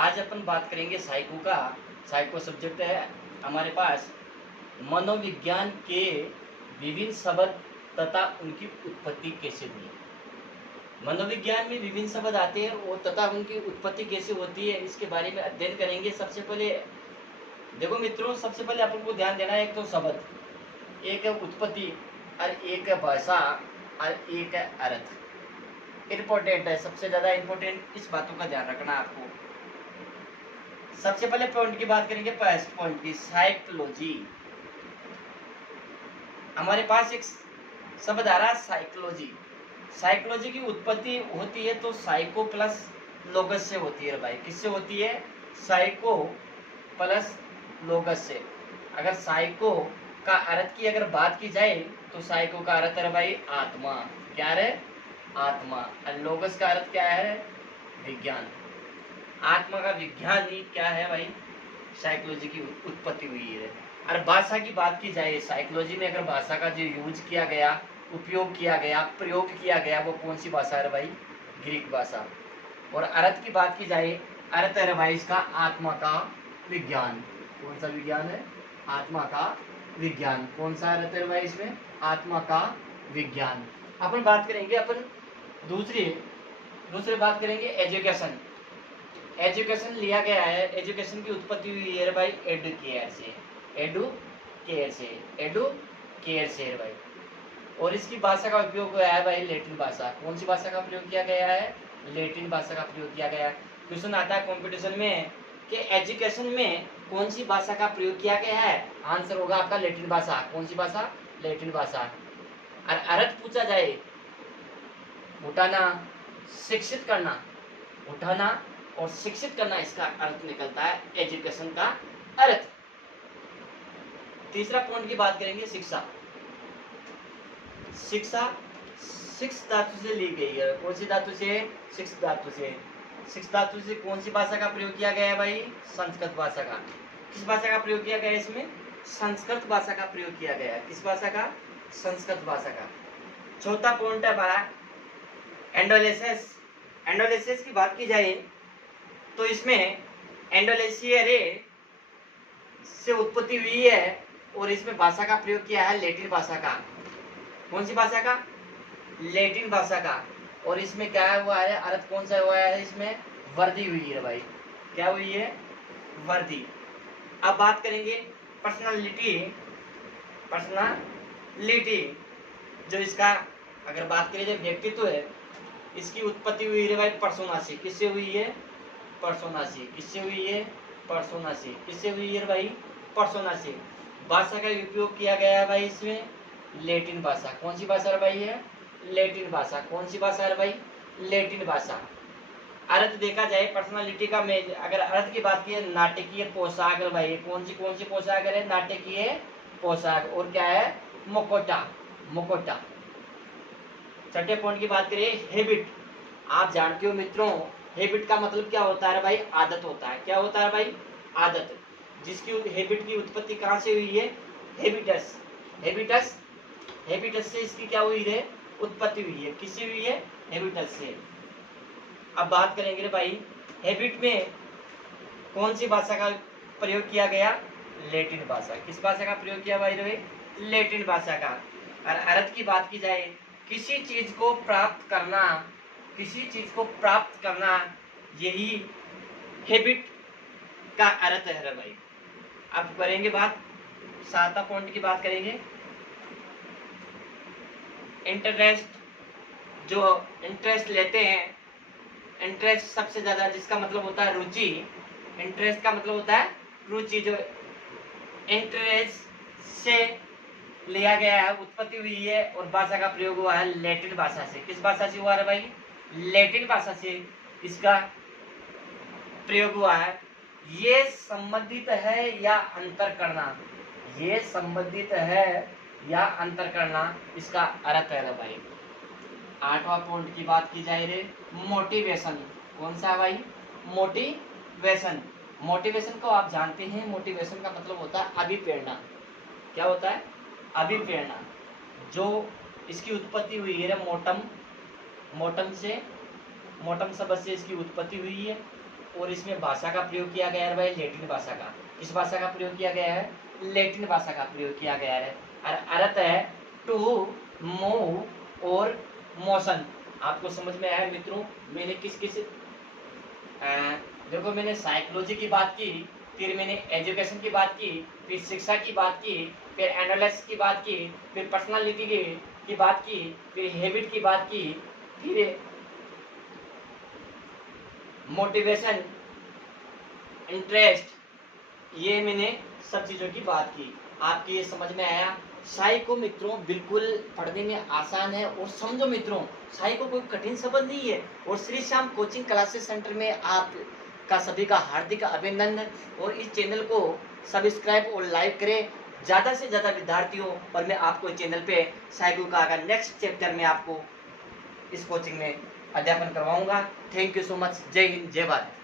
आज अपन बात करेंगे साइको का। साइको सब्जेक्ट है हमारे पास। मनोविज्ञान के विभिन्न शब्द तथा उनकी उत्पत्ति कैसे हुई। मनोविज्ञान में विभिन्न शब्द आते हैं और तथा उनकी उत्पत्ति कैसे होती है, इसके बारे में अध्ययन करेंगे। सबसे पहले देखो मित्रों, सबसे पहले अपन को ध्यान देना है एक तो शब्द, एक है उत्पत्ति और एक है भाषा और एक है अर्थ। इम्पोर्टेंट है, सबसे ज्यादा इम्पोर्टेंट इस बातों का ध्यान रखना आपको। सबसे पहले पॉइंट की बात करेंगे, फर्स्ट पॉइंट की, साइकोलॉजी। हमारे पास एक शब्द आ रहा है साइकोलॉजी। साइकोलॉजी की उत्पत्ति होती है तो साइको प्लस लोगस से होती है भाई। किससे होती है? साइको प्लस लोगस से। अगर साइको का अर्थ की अगर बात की जाए तो साइको का अर्थ है भाई आत्मा। क्या है? आत्मा। और लोगस का अर्थ क्या है? विज्ञान। आत्मा का विज्ञान ही क्या है भाई? साइकोलॉजी की उत्पत्ति हुई है। और भाषा की बात की जाए, साइकोलॉजी में अगर भाषा का जो यूज किया गया, उपयोग किया गया, प्रयोग किया गया, वो कौन सी भाषा है भाई? ग्रीक भाषा। और अर्थ की बात की जाए, अर्थ है भाई इसका आत्मा का विज्ञान। कौन सा विज्ञान है? आत्मा का विज्ञान। कौन सा अर्थ है भाई इसमें? आत्मा का विज्ञान। अपन बात करेंगे, अपन दूसरी बात करेंगे एजुकेशन। एजुकेशन लिया गया है, एजुकेशन की उत्पत्ति हुई है भाई एडुकेयर से। एडुकेयर से है भाई। और इसकी भाषा का उपयोग हुआ है भाई लैटिन भाषा। कौन सी भाषा का प्रयोग किया गया है? लैटिन भाषा का प्रयोग किया गया है। क्वेश्चन आता है कंपटीशन में कि एजुकेशन में कौन सी भाषा का प्रयोग किया गया है? आंसर होगा आपका लैटिन भाषा। कौन सी भाषा? लैटिन भाषा। और अर्थ पूछा जाए, उठाना, शिक्षित करना, उठाना और शिक्षित करना, इसका अर्थ निकलता है एजुकेशन का अर्थ। तीसरा पॉइंट की बात करेंगे, शिक्षा। शिक्षा सिक्स धातु से ली गई है। कौन सी धातु से? सिक्स धातु से। सिक्स धातु से कौन सी भाषा का प्रयोग किया गया है भाई? संस्कृत भाषा का। किस भाषा का प्रयोग किया गया है इसमें? संस्कृत भाषा का प्रयोग किया गया है। किस भाषा का? संस्कृत भाषा का। चौथा पॉइंट है हमारा एंडोलेसिस। एंडोलेसिस की बात की जाए तो इसमें एंडोलेसियरे से उत्पत्ति हुई है और इसमें भाषा का प्रयोग किया है लैटिन भाषा का। कौन सी भाषा का? लैटिन भाषा का। और इसमें क्या हुआ है? अर्थ कौन सा हुआ है इसमें? वृद्धि हुई है भाई। क्या हुई है? वृद्धि। अब बात करेंगे पर्सनालिटी। पर्सनालिटी जो इसका अगर बात करें जो व्यक्तित्व है, इसकी उत्पत्ति हुई है भाई पर्सोना से। किससे हुई है? पर्सोना से। किससे हुई है? पर्सोना से। किससे हुई है भाई? पर्सोना से। भाषा का उपयोग किया गया है भाई इसमें लैटिन भाषा। कौन सी भाषा है भाई? है लैटिन भाषा। कौन सी भाषा है भाई? लैटिन भाषा। अर्थ देखा जाए पर्सनालिटी का में, अगर अर्थ की बात की, नाटकीय पोशाक है भाई। कौन सी पोशाक है? नाटकीय पोशाक। और क्या है? मुखौटा। मुखौटा। छठे पॉइंट की बात करें, हैबिट। आप जानते हो मित्रों, हैबिट का मतलब क्या होता है भाई? आदत होता है। क्या होता है भाई? आदत। जिसकी हैबिट की उत्पत्ति कहाँ से हुई है? हैबिटस। हैबिटस। हैबिटस से इसकी क्या हुई है? उत्पत्ति हुई है। किससे हुई है? हैबिटस से। अब बात करेंगे भाई हैबिट में कौन सी भाषा का प्रयोग किया गया? लैटिन भाषा। किस भाषा का प्रयोग किया भाई? लैटिन भाषा का। और अर्थ की बात की जाए, किसी चीज को प्राप्त करना, किसी चीज को प्राप्त करना, यही हैबिट का अर्थ है भाई। अब करेंगे बात, सातवां पॉइंट की बात करेंगे, इंटरेस्ट। जो इंटरेस्ट लेते हैं, इंटरेस्ट सबसे ज्यादा जिसका मतलब होता है रुचि। इंटरेस्ट का मतलब होता है रुचि। जो इंटरेस्ट से लिया गया है, उत्पत्ति हुई है और भाषा का प्रयोग हुआ है लैटिन भाषा से। किस भाषा से हुआ है भाई? लैटिन भाषा से इसका प्रयोग हुआ है। ये संबंधित है या अंतर करना, ये संबंधित है या अंतर करना, इसका अर्थ है भाई। आठवां पॉइंट की बात की जाए रे, मोटिवेशन। कौन सा है भाई? मोटिवेशन। मोटिवेशन को आप जानते हैं, मोटिवेशन का मतलब होता है अभिप्रेरणा। क्या होता है? अभिप्रेरणा। जो इसकी उत्पत्ति हुई है मोटम। मोटम से, मोटम शब्द से इसकी उत्पत्ति हुई है और इसमें भाषा का प्रयोग किया गया है भाई लैटिन भाषा का। किस भाषा का प्रयोग किया गया है? लैटिन भाषा का प्रयोग किया गया है। और अर्थ है टू मूव और मोशन। आपको समझ में आया मित्रों? मैंने किस किस देखो, मैंने साइकोलॉजी की बात की, फिर मैंने एजुकेशन की बात की, फिर शिक्षा की बात की, फिर एनालिसिस की बात की, फिर पर्सनालिटी की बात की, फिर हैबिट की बात की, फिर मोटिवेशन, इंटरेस्ट, ये मैंने सब चीज़ों की बात की। आपकी ये समझ में आया? साइको मित्रों बिल्कुल पढ़ने में आसान है। और समझो मित्रों, साइको कोई कठिन शब्द नहीं है। और Shri Shyam coaching classes centre में आपका सभी का हार्दिक अभिनंदन। और इस चैनल को सब्सक्राइब और लाइक करें ज़्यादा से ज़्यादा विद्यार्थियों। और मैं आपको इस चैनल पे साइको का अगर नेक्स्ट चैप्टर में आपको इस कोचिंग में अध्यापन करवाऊंगा। Thank you so much. जय हिंद, जय भारत।